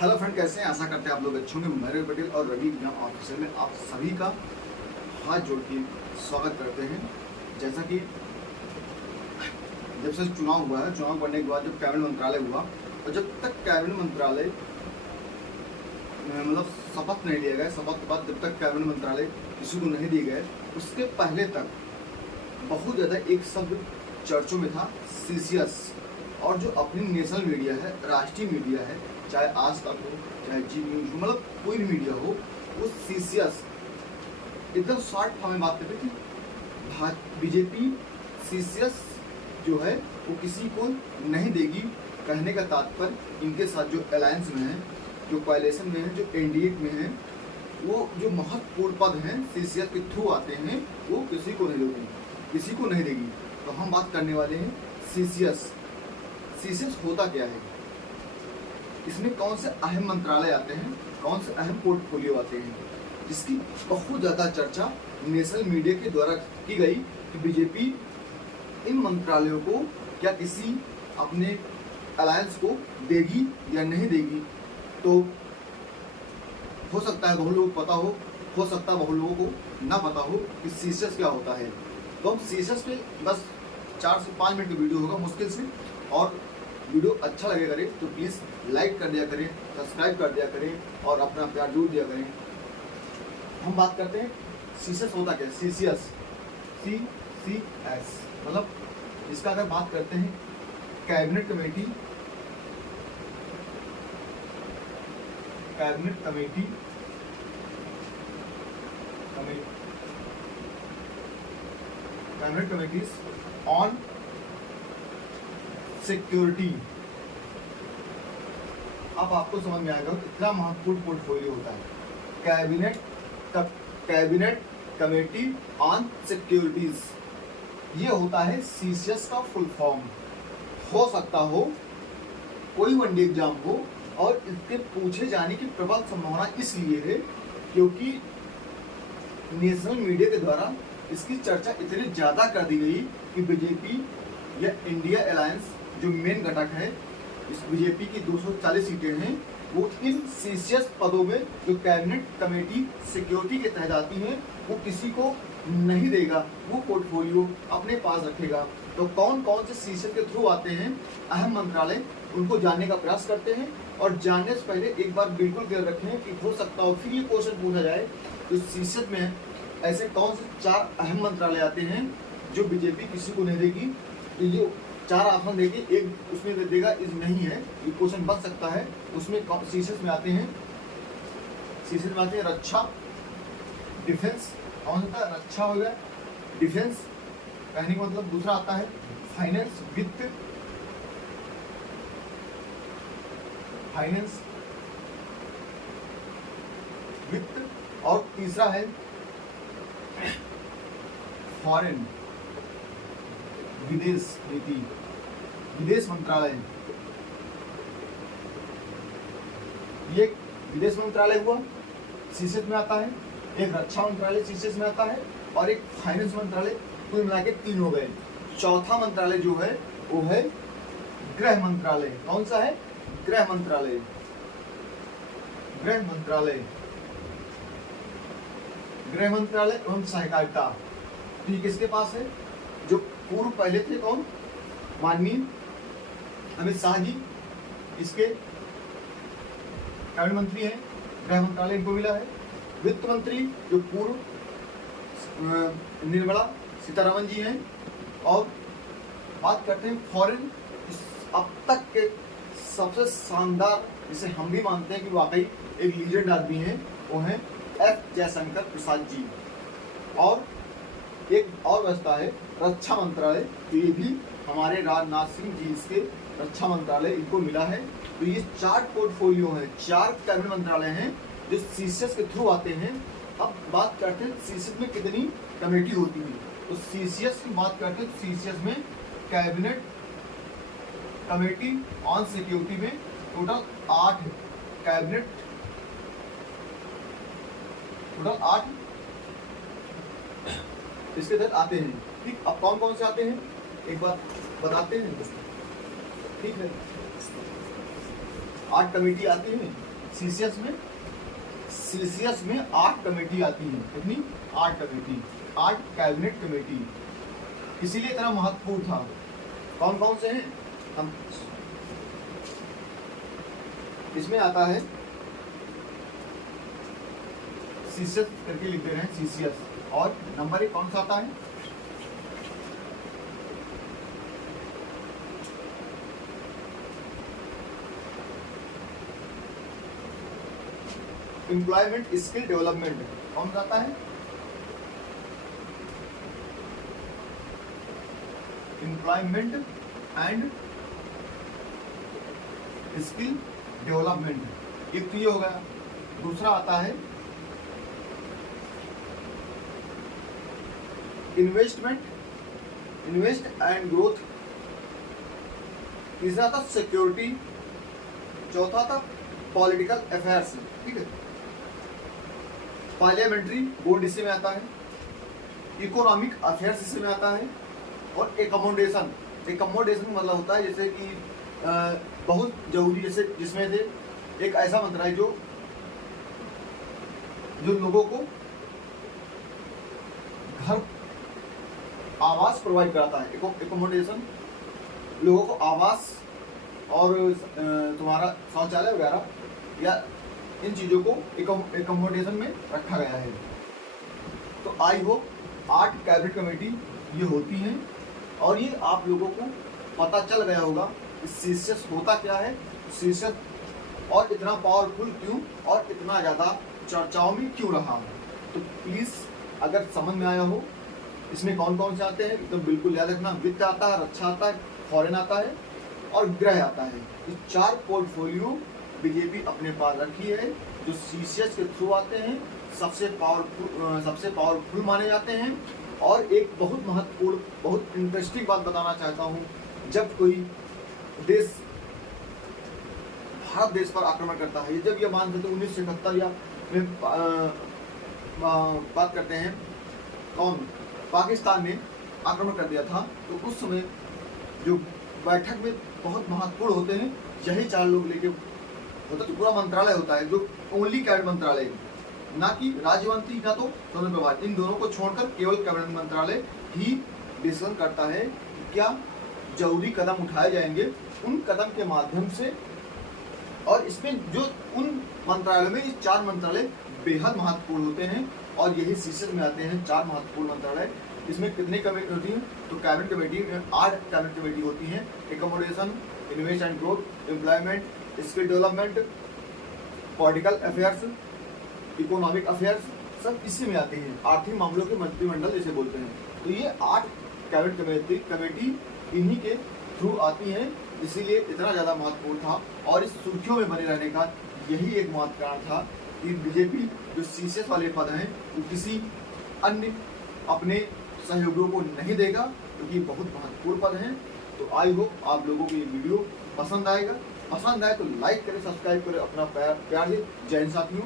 Hello friend, कैसे हैं? आशा करते हैं आप लोग अच्छे होंगे। मयूर पटेल और रवि एग्जाम ऑफिसर में आप सभी का हाथ जोड़ के स्वागत करते हैं। जैसा कि जब से चुनाव हुआ है, चुनाव करने के बाद जब कैबिनेट मंत्रालय हुआ और जब तक कैबिनेट मंत्रालय मतलब शपथ नहीं लिया गया, शपथ के बाद जब तक कैबिनेट मंत्रालय किसी को नहीं दिए गए, उसके पहले तक बहुत ज़्यादा एक शब्द चर्चों में था, सीसीएस। और जो अपनी नेशनल मीडिया है, राष्ट्रीय मीडिया है, चाहे आज तक हो, चाहे जी न्यूज हो, मतलब कोई भी मीडिया हो, वो सीसीएस एकदम शॉर्ट फॉर्म में बात करते कि बीजेपी सीसीएस जो है वो किसी को नहीं देगी। कहने का तात्पर्य इनके साथ जो अलायंस में है, जो कोएलिशन में है, जो एनडीए में है, वो जो महत्वपूर्ण पद हैं सीसीएस के थ्रू आते हैं, वो किसी को नहीं देगी, किसी को नहीं देगी। तो हम बात करने वाले हैं सीसीएस। सीसीएस होता क्या है, इसमें कौन से अहम मंत्रालय आते हैं, कौन से अहम पोर्टफोलियो आते हैं, जिसकी बहुत ज़्यादा चर्चा नेशनल मीडिया के द्वारा की गई कि बीजेपी इन मंत्रालयों को क्या किसी अपने अलायंस को देगी या नहीं देगी। तो हो सकता है बहुत लोगों को पता हो सकता है बहुत लोगों को ना पता हो कि सीसीएस क्या होता है। तो हम सीसीएस पे बस 4 से 5 मिनट की वीडियो होगा मुश्किल से, और वीडियो अच्छा लगे करे तो प्लीज़ लाइक कर दिया करें, सब्सक्राइब कर दिया करें और अपना प्यार जरूर दिया करें। हम बात करते हैं सीसीएस होता क्या है। सीसीएस सीसीएस मतलब इसका अगर बात करते हैं कैबिनेट कमेटी ऑन सिक्योरिटी। अब आपको समझ में आएगा कितना महत्वपूर्ण पोर्टफोलियो होता है कैबिनेट कमेटी ऑन सिक्योरिटीज। ये होता है सीसीएस का फुल फॉर्म। हो सकता हो कोई वनडे एग्जाम हो और इसके पूछे जाने की प्रबल संभावना इसलिए है क्योंकि नेशनल मीडिया के द्वारा इसकी चर्चा इतनी ज़्यादा कर दी गई कि बीजेपी या इंडिया अलायंस जो मेन घटक है, इस बीजेपी की 240 सीटें हैं, वो इन सीसीएस पदों में जो कैबिनेट कमेटी सिक्योरिटी के तहत आती हैं, वो किसी को नहीं देगा, वो पोर्टफोलियो अपने पास रखेगा। तो कौन कौन से सीसीएस के थ्रू आते हैं अहम मंत्रालय, उनको जानने का प्रयास करते हैं। और जानने से पहले एक बार बिल्कुल क्लियर रखें कि हो सकता हो फिर ये क्वेश्चन पूछा जाए तो सीसीएस में ऐसे कौन से 4 अहम मंत्रालय आते हैं जो बीजेपी किसी को नहीं देगी। तो ये 4 ऑप्शन देगी, एक उसमें देगा, इस नहीं है, ये क्वेश्चन बन सकता है। उसमें सीसीएस में आते हैं, रक्षा, डिफेंस, कौन सा था? रक्षा हो गया, डिफेंस, कहने का मतलब दूसरा आता है फाइनेंस, वित्त, और तीसरा है फॉरेन, विदेश नीति, विदेश मंत्रालय। ये विदेश मंत्रालय हुआ, सीसीएस में आता है। एक रक्षा मंत्रालय सीसीएस में आता है और एक फाइनेंस मंत्रालय। कुल मिला के 3 हो गए। चौथा मंत्रालय जो है वो है गृह मंत्रालय। कौन सा है? गृह मंत्रालय एवं सहकारिता। ठीक, किसके पास है? जो पूर्व पहले थे, कौन? माननीय अमित शाह जी, इसके कैबिनेट मंत्री हैं। गृह मंत्रालय इनको मिला है। वित्त मंत्री जो पूर्व निर्मला सीतारमण जी हैं। और बात करते हैं फॉरेन, अब तक के सबसे शानदार, जिसे हम भी मानते हैं कि वाकई एक लीजेंड आदमी है, वो हैं एफ जयशंकर प्रसाद जी। और एक और बचता है रक्षा मंत्रालय, तो ये भी हमारे राजनाथ सिंह जी, इसके रक्षा मंत्रालय इनको मिला है। तो ये 4 पोर्टफोलियो हैं, 4 कैबिनेट मंत्रालय हैं जो सीसीएस के थ्रू आते हैं। अब बात करते हैं सीसीएस में कितनी कमेटी होती है। तो सीसीएस की बात करते हैं, सीसीएस में कैबिनेट कमेटी ऑन सिक्योरिटी में टोटल 8 कैबिनेट, टोटल 8 इसके तहत आते हैं। ठीक, अब कौन कौन से आते हैं एक बार बताते हैं। ठीक है, 8 कमेटी आती हैं सीसीएस में 8 कमेटी आती है। कितनी? 8 कमेटी, 8 कैबिनेट कमेटी, इसीलिए इतना महत्वपूर्ण था। कौन कौन से हैं? हम इसमें आता है सीसीएस करके लिख दे रहे हैं, सीसीएस। और नंबर 1 कौन सा आता है? Employment skill development. कौन सा आता है? एम्प्लॉयमेंट एंड स्किल डेवलपमेंट, एक तो ये हो गया। दूसरा आता है इन्वेस्ट एंड ग्रोथ। तीसरा था सिक्योरिटी। चौथा था पॉलिटिकल अफेयर्स। ठीक है, पार्लियामेंट्री बोर्ड इसी में आता है, इकोनॉमिक अफेयर्स इसी में आता है, और एकोमोडेशन। एकोमोडेशन मतलब होता है जैसे कि बहुत जरूरी, जैसे जिसमें से एक ऐसा मंत्रालय जो लोगों को घर आवास प्रोवाइड कराता है। एकोमोडेशन लोगों को आवास और तुम्हारा शौचालय वगैरह या इन चीज़ों को एकोमोडेशन में रखा गया है। तो आई होप 8 कैबिनेट कमेटी ये होती हैं, और ये आप लोगों को पता चल गया होगा सीसीएस होता क्या है, सीसीएस और इतना पावरफुल क्यों और इतना ज़्यादा चर्चाओं में क्यों रहा है। तो प्लीज़ अगर समझ में आया हो इसमें कौन कौन से आते हैं तो बिल्कुल याद रखना। वित्त आता है, रक्षा आता है, फॉरेन आता है और गृह आता है। तो 4 पोर्टफोलियो बीजेपी अपने पास रखी है जो सीसीएस के थ्रू आते हैं, सबसे पावरफुल माने जाते हैं। और एक बहुत महत्वपूर्ण, बहुत इंटरेस्टिंग बात बताना चाहता हूँ, जब कोई देश भारत देश पर आक्रमण करता है, जब ये मान सकते 1971 या बात करते हैं कौन पाकिस्तान ने आक्रमण कर दिया था, तो उस समय जो बैठक में बहुत महत्वपूर्ण होते हैं यही 4 लोग लेके होता, तो पूरा मंत्रालय होता है जो ओनली कैबिनेट मंत्रालय, ना कि राज्य मंत्री ना तो दोनों विभाग, इन दोनों को छोड़कर केवल कैबिनेट मंत्रालय ही डिसीजन करता है कि क्या जरूरी कदम उठाए जाएंगे उन कदम के माध्यम से। और इसमें जो उन मंत्रालयों में ये 4 मंत्रालय बेहद महत्वपूर्ण होते हैं और यही सीसीएस में आते हैं 4 महत्वपूर्ण मंत्रालय। इसमें कितनी कमेटी होती हैं? तो कैबिनेट कमेटी में 8 कैबिनेट कमेटी होती हैं। Accommodation, invest and growth, employment, skill development, political affairs, economic affairs, सब इसी में आते हैं। आर्थिक मामलों के मंत्रिमंडल जिसे बोलते हैं। तो ये 8 कैबिनेट कमेटी इन्हीं के थ्रू आती हैं, इसीलिए इतना ज़्यादा महत्वपूर्ण था। और इस सुर्खियों में बने रहने का यही एक महत्व कारण था कि बीजेपी जो सीसीएस वाले पद हैं वो किसी अन्य अपने सहयोगियों को नहीं देगा, क्योंकि बहुत महत्वपूर्ण पद हैं। तो आई होप आप लोगों को ये वीडियो पसंद आएगा। पसंद आए तो लाइक करें, सब्सक्राइब करें, अपना प्यार दे। जय हिंद साथियों।